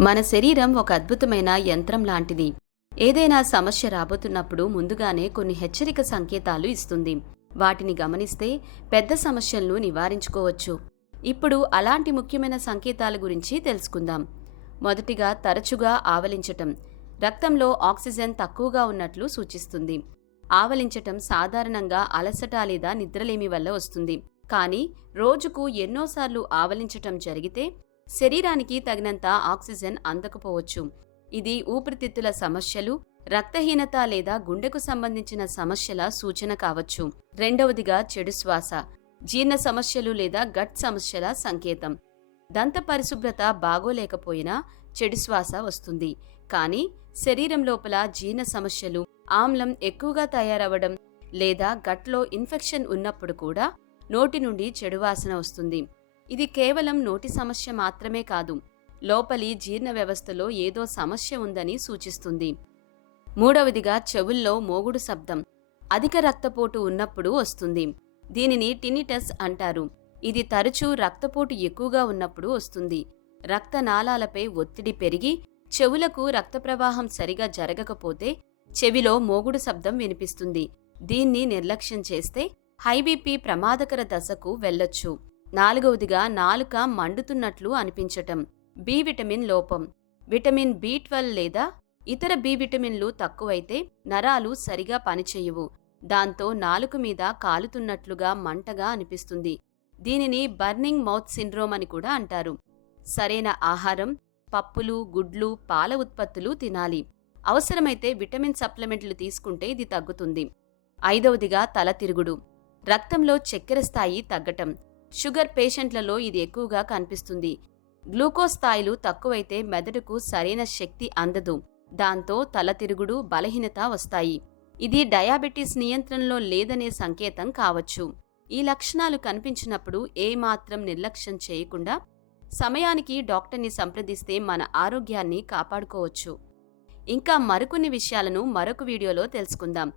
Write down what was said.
మన శరీరం ఒక అద్భుతమైన యంత్రం లాంటిది. ఏదైనా సమస్య రాబోతున్నప్పుడు ముందుగానే కొన్ని హెచ్చరిక సంకేతాలు ఇస్తుంది. వాటిని గమనిస్తే పెద్ద సమస్యలను నివారించుకోవచ్చు. ఇప్పుడు అలాంటి ముఖ్యమైన సంకేతాల గురించి తెలుసుకుందాం. మొదటిగా తరచుగా ఆవలించటం. రక్తంలో ఆక్సిజన్ తక్కువగా ఉన్నట్లు సూచిస్తుంది. ఆవలించటం సాధారణంగా అలసట లేదా నిద్రలేమి వల్ల వస్తుంది. కానీ రోజుకు ఎన్నోసార్లు ఆవలించటం జరిగితే శరీరానికి తగినంత ఆక్సిజన్ అందకపోవచ్చు. ఇది ఊపిరితిత్తుల సమస్యలు, రక్తహీనత లేదా గుండెకు సంబంధించిన సమస్యల సూచన కావచ్చు. రెండవదిగా చెడు శ్వాస. జీర్ణ సమస్యలు లేదా గట్ సమస్యల సంకేతం. దంత పరిశుభ్రత బాగోలేకపోయినా చెడు శ్వాస వస్తుంది. కానీ శరీరం లోపల జీర్ణ సమస్యలు, ఆమ్లం ఎక్కువగా తయారవడం లేదా గట్లో ఇన్ఫెక్షన్ ఉన్నప్పుడు కూడా నోటి నుండి చెడు వాసన వస్తుంది. ఇది కేవలం నోటి సమస్య మాత్రమే కాదు, లోపలి జీర్ణ వ్యవస్థలో ఏదో సమస్య ఉందని సూచిస్తుంది. మూడవదిగా చెవుల్లో మోగుడు శబ్దం. అధిక రక్తపోటు ఉన్నప్పుడు వస్తుంది. దీనిని టినిటస్ అంటారు. ఇది తరచూ రక్తపోటు ఎక్కువగా ఉన్నప్పుడు వస్తుంది. రక్తనాళాలపై ఒత్తిడి పెరిగి చెవులకు రక్త ప్రవాహం సరిగా జరగకపోతే చెవిలో మోగుడు శబ్దం వినిపిస్తుంది. దీన్ని నిర్లక్ష్యం చేస్తే హైబీపీ ప్రమాదకర దశకు వెళ్లొచ్చు. నాలుగవదిగా నాలుక మండుతున్నట్లు అనిపించటం. బి విటమిన్ లోపం. విటమిన్ బి12 లేదా ఇతర బి విటమిన్లు తక్కువైతే నరాలు సరిగా పనిచేయవు. దాంతో నాలుక మీద కాలుతున్నట్లుగా మంటగా అనిపిస్తుంది. దీనిని బర్నింగ్ మౌత్ సిండ్రోమ్ అని కూడా అంటారు. సరైన ఆహారం, పప్పులు, గుడ్లు, పాల ఉత్పత్తులు తినాలి. అవసరమైతే విటమిన్ సప్లిమెంట్లు తీసుకుంటే ఇది తగ్గుతుంది. ఐదవదిగా తల తిరుగుడు. రక్తంలో చక్కెర స్థాయి తగ్గటం. షుగర్ పేషెంట్లలో ఇది ఎక్కువగా కనిపిస్తుంది. గ్లూకోజ్ స్థాయిలు తక్కువైతే మెదడుకు సరైన శక్తి అందదు. దాంతో తల తిరుగుడు, బలహీనత వస్తాయి. ఇది డయాబెటీస్ నియంత్రణలో లేదనే సంకేతం కావచ్చు. ఈ లక్షణాలు కనిపించినప్పుడు ఏమాత్రం నిర్లక్ష్యం చేయకుండా సమయానికి డాక్టర్ని సంప్రదిస్తే మన ఆరోగ్యాన్ని కాపాడుకోవచ్చు. ఇంకా మరికొన్ని విషయాలను మరొక వీడియోలో తెలుసుకుందాం.